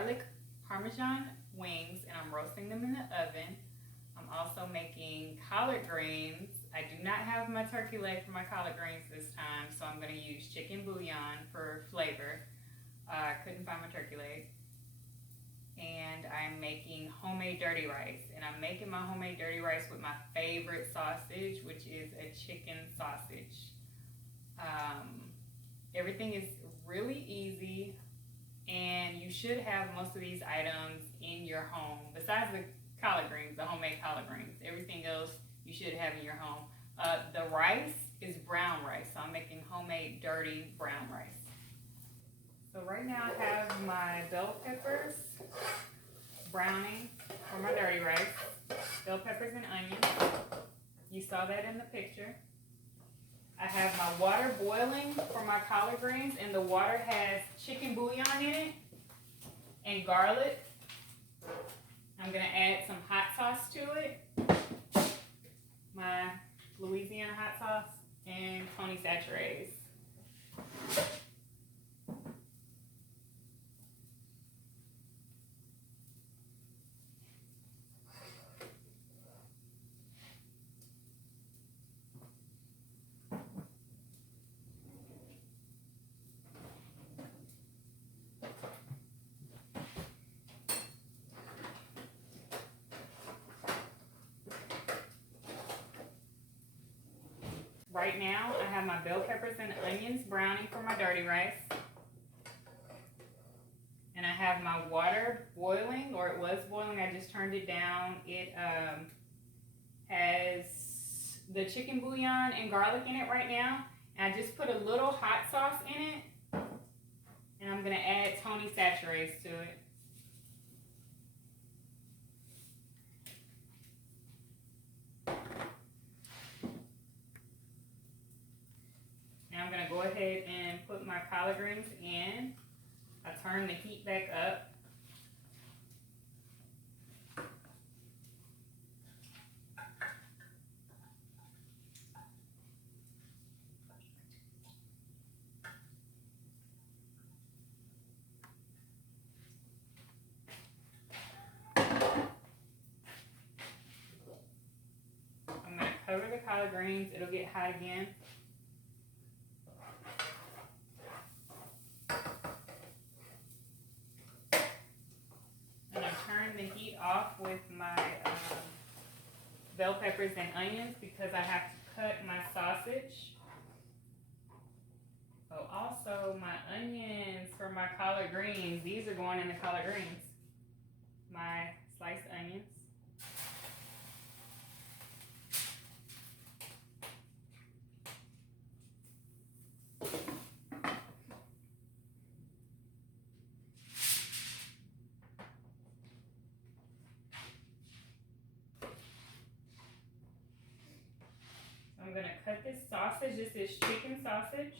garlic Parmesan wings, and I'm roasting them in the oven. I'm also making collard greens. I do not have my turkey leg for my collard greens this time, so I'm going to use chicken bouillon for flavor. I couldn't find my turkey leg. And I'm making homemade dirty rice. And I'm making my homemade dirty rice with my favorite sausage, which is a chicken sausage. Everything is really easy, and you should have most of these items in your home. Besides the collard greens, the homemade collard greens, everything else you should have in your home. The rice is brown rice, so I'm making homemade dirty brown rice. So right now I have my bell peppers browning for my dirty rice. Bell peppers and onions. You saw that in the picture. I have my water boiling for my collard greens, and the water has chicken bouillon in it and garlic. I'm going to add some hot sauce to it. My Louisiana hot sauce and Tony Chachere's. Right now, I have my bell peppers and onions browning for my dirty rice. And I have my water boiling, or it was boiling, I just turned it down. It has the chicken bouillon and garlic in it right now. And I just put a little hot sauce in it. And I'm going to add Tony Chachere's to it. Now I'm going to go ahead and put my collard greens in. I turn the heat back up. I'm going to cover the collard greens. It'll get hot again. The heat off with my bell peppers and onions because I have to cut my sausage. Oh, also my onions for my collard greens. These are going in the collard greens. My sliced onions. I'm going to cut this sausage. This is chicken sausage.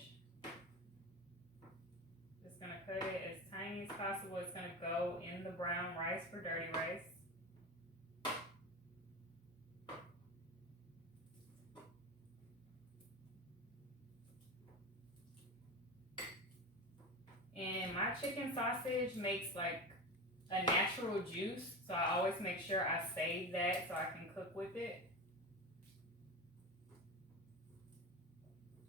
Just going to cut it as tiny as possible. It's going to go in the brown rice for dirty rice. And my chicken sausage makes like a natural juice, so I always make sure I save that so I can cook with it.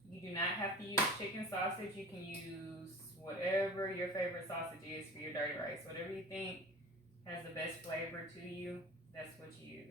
You do not have to use chicken sausage. You can use whatever your favorite sausage is for your dirty rice. Whatever you think has the best flavor to you, that's what you use.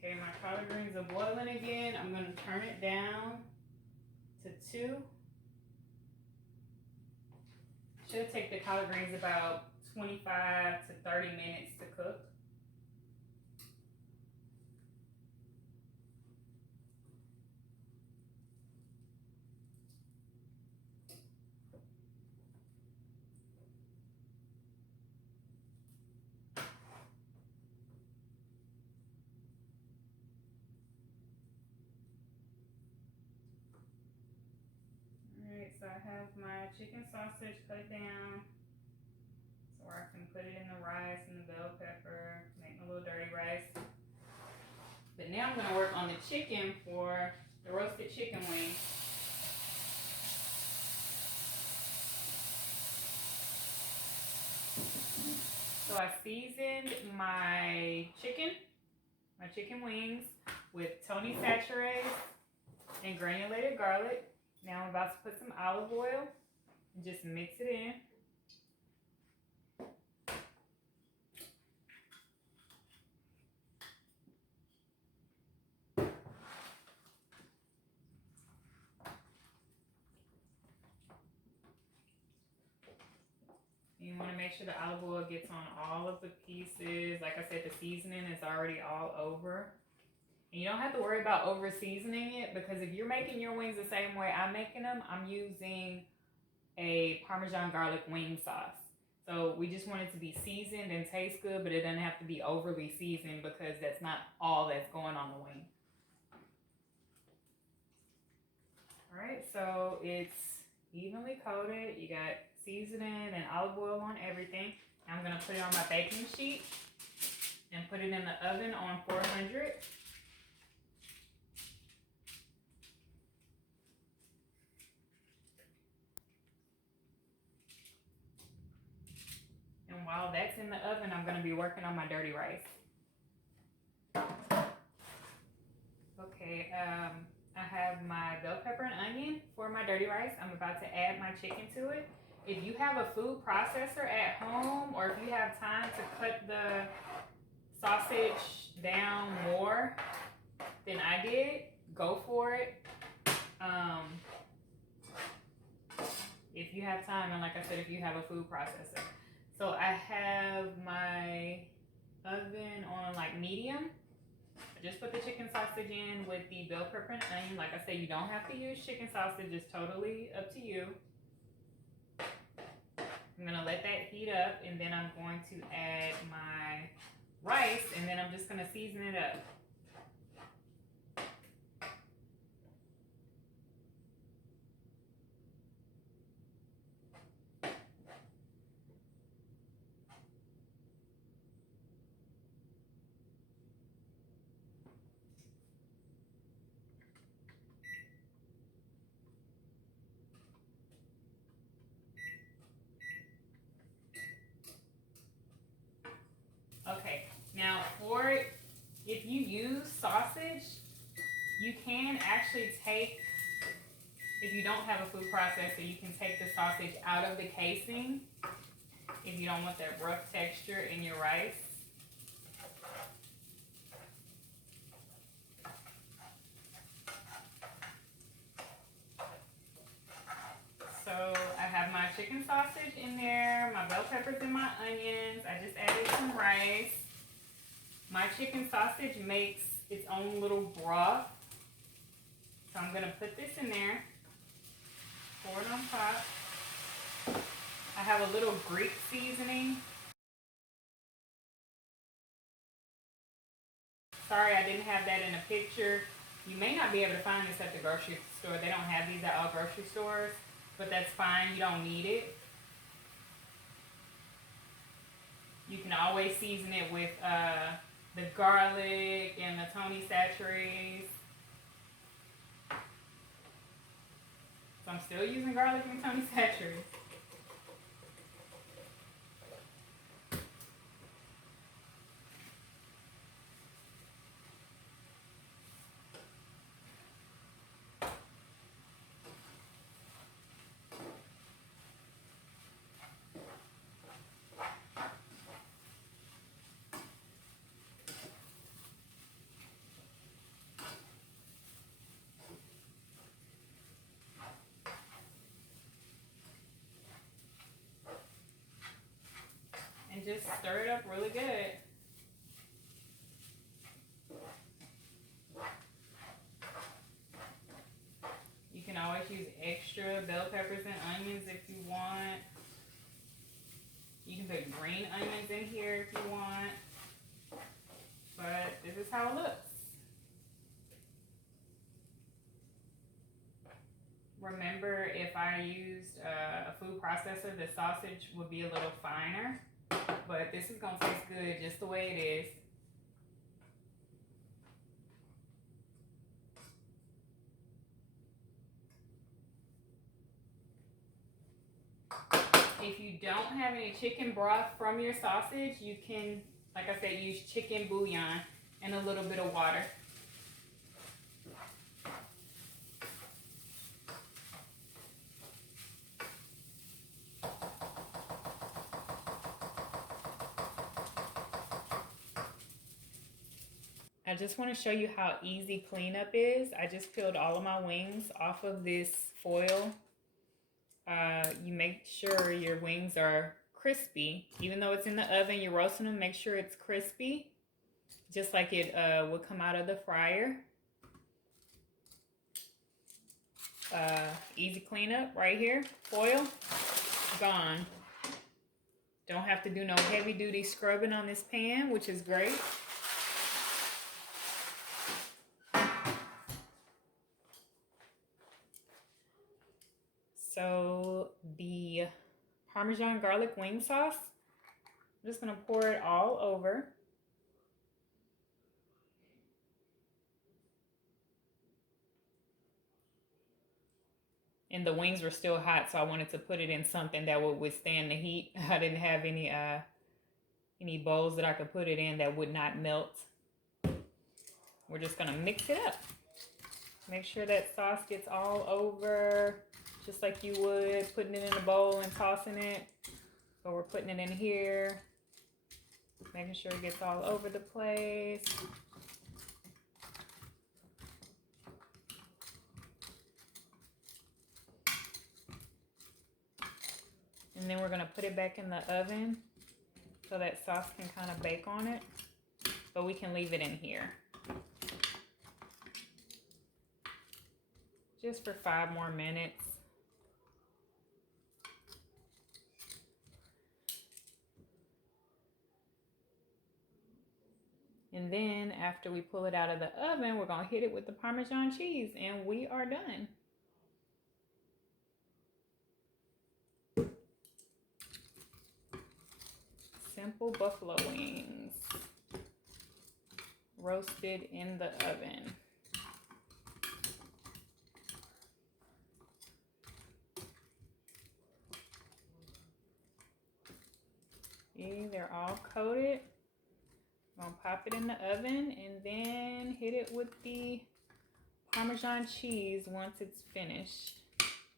Okay, my collard greens are boiling again. I'm going to turn it down to 2. Should take the collard greens about 25 to 30 minutes to cook. have my chicken sausage cut down so I can put it in the rice and the bell pepper, make my little dirty rice. But now I'm gonna work on the chicken for the roasted chicken wings. So I seasoned my chicken wings with Tony Chachere's and granulated garlic. Now I'm about to put some olive oil and just mix it in. You want to make sure the olive oil gets on all of the pieces. Like I said, the seasoning is already all over. And you don't have to worry about over seasoning it, because if you're making your wings the same way I'm making them, I'm using a Parmesan garlic wing sauce. So we just want it to be seasoned and taste good, but it doesn't have to be overly seasoned because that's not all that's going on the wing. All right, so it's evenly coated. You got seasoning and olive oil on everything. I'm gonna put it on my baking sheet and put it in the oven on 400. And while that's in the oven, I'm gonna be working on my dirty rice. Okay, I have my bell pepper and onion for my dirty rice. I'm about to add my chicken to it. If you have a food processor at home, or if you have time to cut the sausage down more than I did, go for it. If you have time, and like I said, if you have a food processor. So I have my oven on like medium. I just put the chicken sausage in with the bell pepper and onion. Like I said, you don't have to use chicken sausage. It's totally up to you. I'm gonna let that heat up, and then I'm going to add my rice, and then I'm just gonna season it up. Okay, now if you use sausage, you can actually take, if you don't have a food processor, you can take the sausage out of the casing if you don't want that rough texture in your rice. So I have my chicken sausage in there, my bell peppers and my onions. I just added some rice. My chicken sausage makes its own little broth. So I'm gonna put this in there, pour it on top. I have a little Greek seasoning. Sorry, I didn't have that in a picture. You may not be able to find this at the grocery store. They don't have these at all grocery stores, but that's fine. You don't need it. You can always season it with the garlic and the Tony Chachere's. So I'm still using garlic and Tony Chachere's. And just stir it up really good. You can always use extra bell peppers and onions if you want. You can put green onions in here if you want. But this is how it looks. Remember, if I used a food processor, the sausage would be a little finer, but this is gonna taste good just the way it is. If you don't have any chicken broth from your sausage, you can, like I said, use chicken bouillon and a little bit of water. I just want to show you how easy cleanup is. I just peeled all of my wings off of this foil. You make sure your wings are crispy. Even though it's in the oven, you're roasting them, make sure it's crispy. Just like it would come out of the fryer. Easy cleanup right here. Foil, gone. Don't have to do no heavy duty scrubbing on this pan, which is great. So the Parmesan garlic wing sauce, I'm just gonna pour it all over. And the wings were still hot, so I wanted to put it in something that would withstand the heat. I didn't have any bowls that I could put it in that would not melt. We're just gonna mix it up. Make sure that sauce gets all over, just like you would putting it in a bowl and tossing it. So we're putting it in here, making sure it gets all over the place. And then we're gonna put it back in the oven so that sauce can kind of bake on it. But we can leave it in here. Just for 5 more minutes. And then after we pull it out of the oven, we're gonna hit it with the Parmesan cheese and we are done. Simple buffalo wings, roasted in the oven. See, they're all coated. I'm gonna pop it in the oven and then hit it with the Parmesan cheese once it's finished.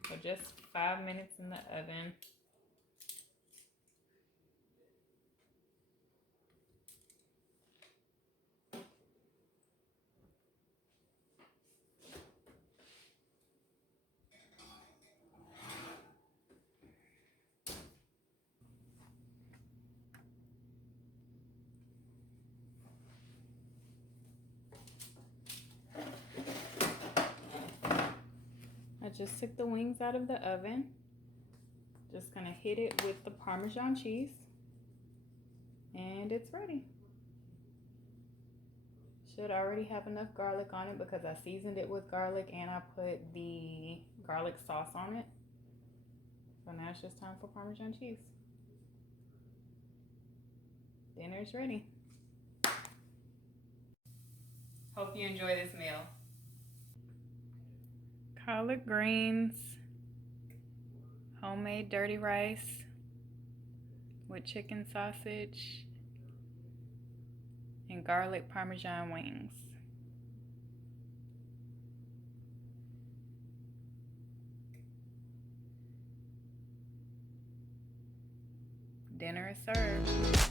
So just 5 minutes in the oven. I just took the wings out of the oven. Just gonna hit it with the Parmesan cheese and it's ready. Should already have enough garlic on it because I seasoned it with garlic and I put the garlic sauce on it. So now it's just time for Parmesan cheese. Dinner's ready. Hope you enjoy this meal. Collard greens, homemade dirty rice with chicken sausage, and garlic Parmesan wings. Dinner is served.